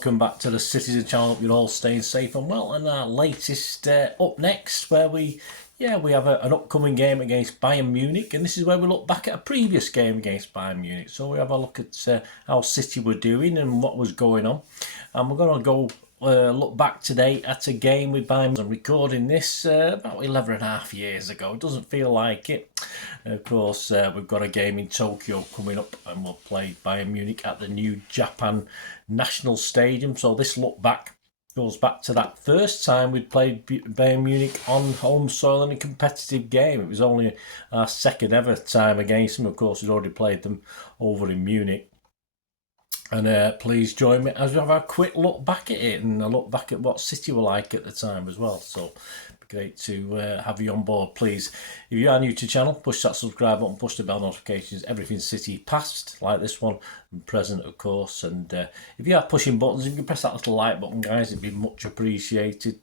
welcome back to the Citytilidie channel. You're all staying safe and well. And our latest up next, where we have an upcoming game against Bayern Munich, and this is where we look back at a previous game against Bayern Munich. So we have a look at how City were doing and what was going on, and we're going to go look back today at a game with Bayern. I'm recording this about 11.5 years ago. It doesn't feel like it. Of course, we've got a game in Tokyo coming up, and we'll play Bayern Munich at the new Japan National Stadium. So this look back goes back to that first time we'd played Bayern Munich on home soil in a competitive game. It was only our second ever time against them. Of course, we'd already played them over in Munich. And please join me as we have a quick look back at it and a look back at what City were like at the time as well. So it'd be great to have you on board. Please, if you are new to the channel, push that subscribe button, push the bell notifications, everything City past, like this one, and present, of course. And if you are pushing buttons, if you can press that little like button, guys, it'd be much appreciated.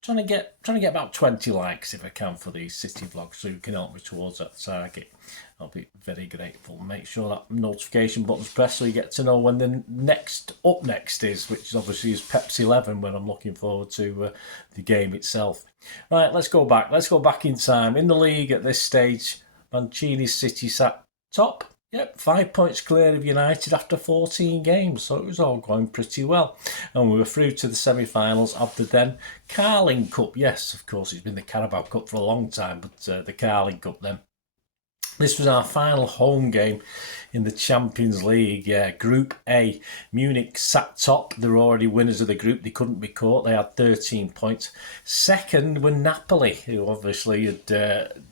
Trying to get about 20 likes if I can for these City vlogs, so you can help me towards that target. I'll be very grateful. Make sure that notification button's pressed so you get to know when the next is, which obviously is Pepsi 11, when I'm looking forward to the game itself. Right, let's go back. Let's go back in time. In the league at this stage, Mancini's City sat top. Yep, 5 points clear of United after 14 games, so it was all going pretty well. And we were through to the semi-finals of the then Carling Cup. Yes, of course, it's been the Carabao Cup for a long time, but the Carling Cup then. This was our final home game in the Champions League. Group A, Munich sat top. They were already winners of the group. They couldn't be caught. They had 13 points. Second were Napoli, who obviously had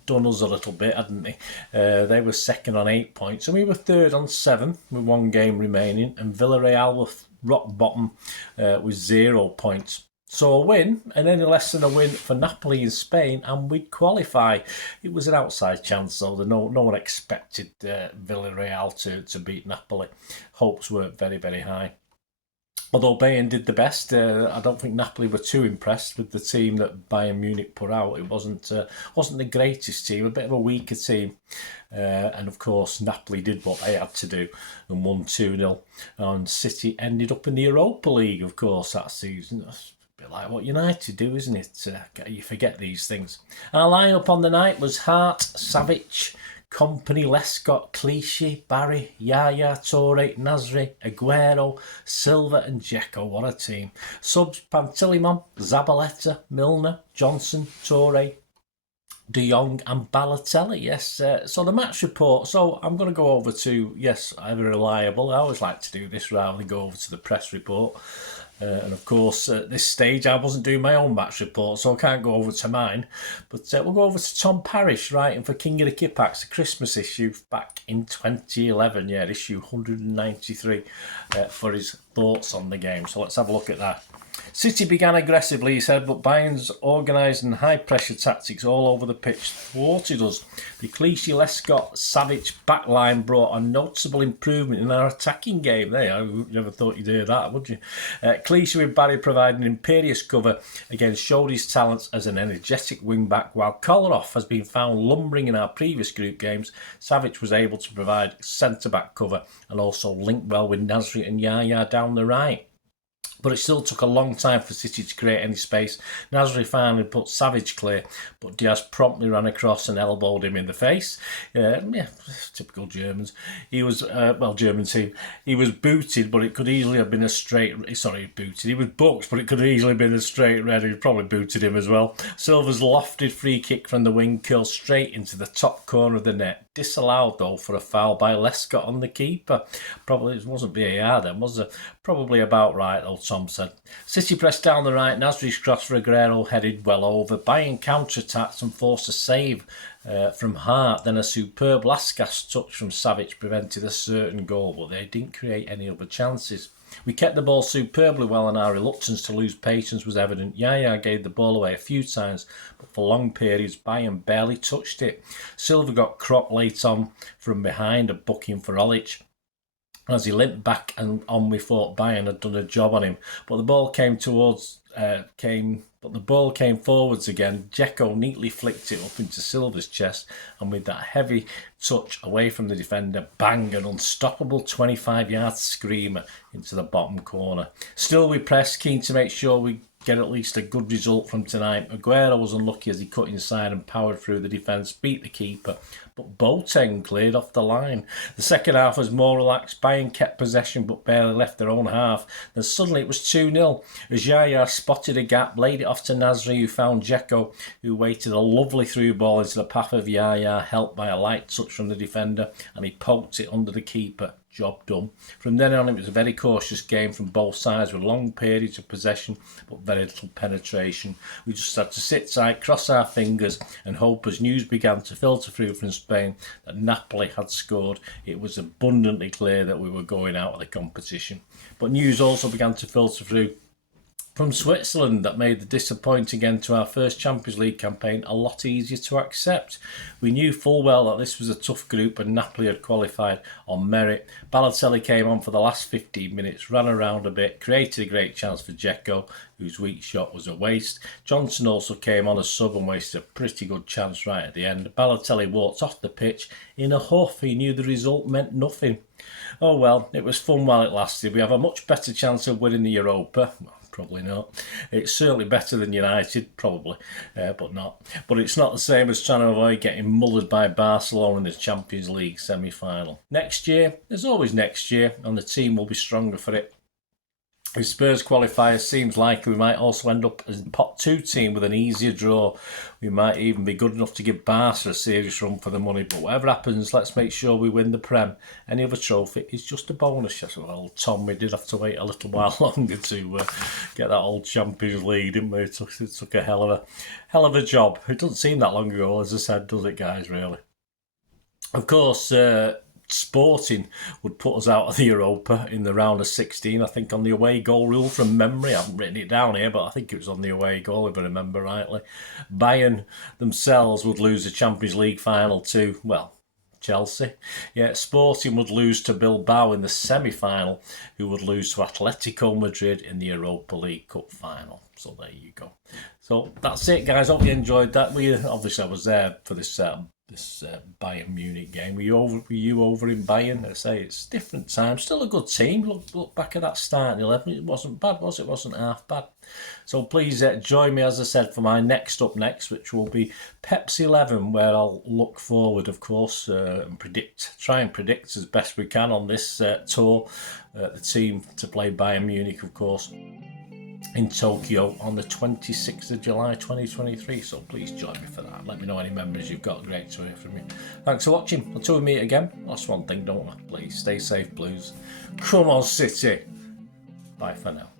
done us a little bit, hadn't they? They were second on 8 points. And we were third on 7 with 1 game remaining. And Villarreal were rock bottom with 0 points. So a win, and any less than a win for Napoli in Spain, and we'd qualify. It was an outside chance, though. No one expected Villarreal to beat Napoli. Hopes weren't very, very high. Although Bayern did the best, I don't think Napoli were too impressed with the team that Bayern Munich put out. It wasn't the greatest team, a bit of a weaker team. And of course, Napoli did what they had to do and won 2-0. And City ended up in the Europa League, of course, that season. Bit like what United do, isn't it? You forget these things. Our lineup on the night was Hart, Savic, Company, Lescott, Clichy, Barry, Yaya, Toure, Nasri, Aguero, Silva and Dzeko. What a team. Subs: Pantilimon, Zabaleta, Milner, Johnson, Toure, De Jong and Balotelli. Yes, so the match report. So I'm going to go over to, yes, ever reliable. I always like to do this rather than go over to the press report. And of course, at this stage, I wasn't doing my own match report, so I can't go over to mine. But we'll go over to Tom Parrish, writing for King of the Kippax, the Christmas issue back in 2011. Yeah, issue 193, for his thoughts on the game. So let's have a look at that. City began aggressively, he said, but Bayern's organised and high-pressure tactics all over the pitch thwarted us. The Clichy, Lescott, Savic backline brought a noticeable improvement in our attacking game. There, you never thought you'd hear that, would you? Clichy, with Barry providing imperious cover, again showed his talents as an energetic wing-back, while Kolarov has been found lumbering in our previous group games. Savic was able to provide centre-back cover and also link well with Nasri and Yaya down the right. But it still took a long time for City to create any space. Nasri finally put Savic clear, but Diaz promptly ran across and elbowed him in the face. Typical Germans. He was, German team. He was booted, but it could easily have been a straight... Sorry, booted. He was booked, but it could have easily been a straight red. He probably booted him as well. Silva's lofted free kick from the wing curled straight into the top corner of the net. Disallowed, though, for a foul by Lescott on the keeper. Probably it wasn't VAR then, was it? Probably about right, though, Tom said. City pressed down the right. Nasri's cross for Aguero headed well over. Bayern counter-attacked and forced a save from Hart. Then a superb last-gasp touch from Savic prevented a certain goal, but they didn't create any other chances. We kept the ball superbly well, and our reluctance to lose patience was evident. Yaya gave the ball away a few times, but for long periods, Bayern barely touched it. Silva got cropped late on from behind, a booking for Olic. As he limped back and on, we thought Bayern had done a job on him, but the ball came forwards again. Dzeko neatly flicked it up into Silva's chest, and with that heavy touch away from the defender, bang, an unstoppable 25-yard screamer into the bottom corner. Still we pressed, keen to make sure we get at least a good result from tonight. Aguero was unlucky as he cut inside and powered through the defence, beat the keeper, but Boateng cleared off the line. The second half was more relaxed. Bayern kept possession but barely left their own half. Then suddenly it was 2-0 as Yaya spotted a gap, laid it off to Nasri, who found Dzeko, who waited a lovely through ball into the path of Yaya, helped by a light touch from the defender, and he poked it under the keeper. Job done. From then on, it was a very cautious game from both sides with long periods of possession but very little penetration. We just had to sit tight, cross our fingers and hope as news began to filter through from Spain that Napoli had scored. It was abundantly clear that we were going out of the competition. But news also began to filter through from Switzerland that made the disappointing end to our first Champions League campaign a lot easier to accept. We knew full well that this was a tough group and Napoli had qualified on merit. Balotelli came on for the last 15 minutes, ran around a bit, created a great chance for Dzeko, whose weak shot was a waste. Johnson also came on as sub and wasted a pretty good chance right at the end. Balotelli walked off the pitch in a huff. He knew the result meant nothing. Oh well, it was fun while it lasted. We have a much better chance of winning the Europa. Probably not. It's certainly better than United, probably, but not. But it's not the same as trying to avoid getting mullered by Barcelona in the Champions League semi-final. Next year, there's always next year, and the team will be stronger for it. If Spurs qualify, it seems likely we might also end up as pot 2 team with an easier draw. We might even be good enough to give Barca a serious run for the money. But whatever happens, let's make sure we win the Prem. Any other trophy is just a bonus. Yes, well, Tom, we did have to wait a little while longer to get that old Champions League, didn't we? It took a hell of a job. It doesn't seem that long ago, as I said, does it, guys, really? Of course, Sporting would put us out of the Europa in the round of 16, I think, on the away goal rule from memory. I haven't written it down here, but I think it was on the away goal, if I remember rightly. Bayern themselves would lose the Champions League final to, well, Chelsea. Yeah, Sporting would lose to Bilbao in the semi-final, who would lose to Atletico Madrid in the Europa League Cup final. So there you go. So that's it, guys. Hope you enjoyed that. Obviously, I was there for this Bayern Munich game. Were you over in Bayern? I say it's different time. Still a good team. Look back at that starting 11. It wasn't bad, was it? It wasn't half bad. So please join me, as I said, for my next, which will be Pepsi 11, where I'll look forward, of course, and try and predict as best we can on this tour the team to play Bayern Munich, of course, in Tokyo on the 26th of July 2023. So please join me for that. Let me know any memories you've got. Great to hear from you. Thanks for watching. Until we meet again, that's one thing, don't we? Please stay safe, Blues. Come on, City. Bye for now.